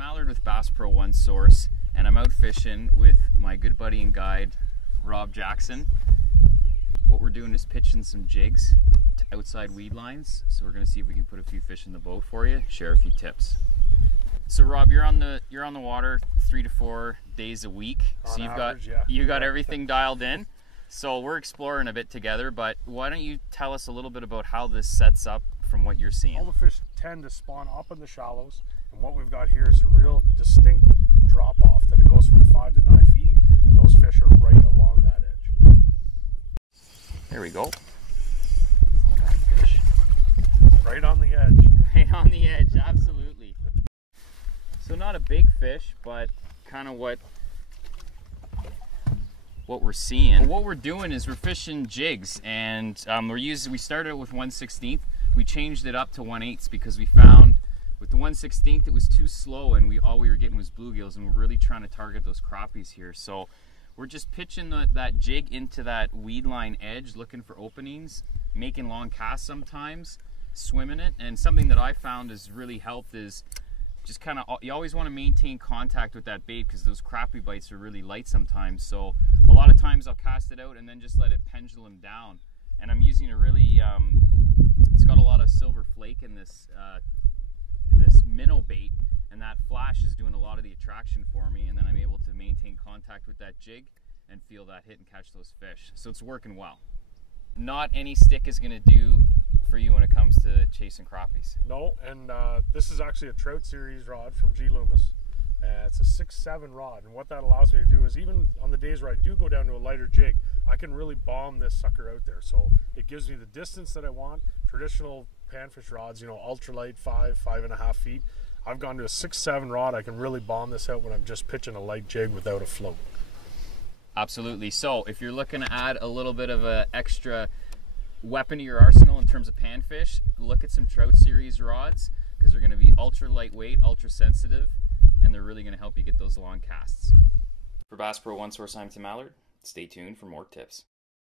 Tim Allard with Bass Pro One Source, and I'm out fishing with my good buddy and guide, Rob Jackson. What we're doing is pitching some jigs to outside weed lines, so we're going to see if we can put a few fish in the boat for you, share a few tips. So Rob, you're on the water 3 to 4 days a week, so you got everything dialed in. So we're exploring a bit together, but why don't you tell us a little bit about how this sets up from what you're seeing? All the fish tend to spawn up in the shallows, and what we've got here is a real distinct drop off that it goes from 5 to 9 feet, and those fish are right along that edge. There we go. Not a bad fish. Right on the edge. Right on the edge, absolutely. So not a big fish, but kind of what we're seeing. What we're doing is we're fishing jigs, and we started with 1/16. We changed it up to 1/8 because we found with the 1/16 it was too slow, and all we were getting was bluegills, and we're really trying to target those crappies here. So we're just pitching that jig into that weed line edge, looking for openings, making long casts sometimes, swimming it. And something that I found has really helped is just kind of, you always want to maintain contact with that bait because those crappie bites are really light sometimes. So a lot of times I'll cast it out and then just let it pendulum down. And I'm using a really, it's got a lot of silver flake in this minnow bait, and that flash is doing a lot of the attraction for me, and then I'm able to maintain contact with that jig and feel that hit and catch those fish. So it's working well. Not any stick is going to do for you when it comes to chasing crappies. No, and this is actually a trout series rod from G Loomis. It's a 6/7 rod, and what that allows me to do is, even on the days where I do go down to a lighter jig, I can really bomb this sucker out there. So it gives me the distance that I want. Traditional panfish rods, you know, ultralight 5.5 feet. I've gone to a 6/7 rod. I can really bomb this out when I'm just pitching a light jig without a float. Absolutely. So if you're looking to add a little bit of an extra weapon to your arsenal in terms of panfish, look at some trout series rods, because they're going to be ultra lightweight, ultra sensitive, and they're really going to help you get those long casts. For Bass Pro One Source, I'm Tim Allard. Stay tuned for more tips.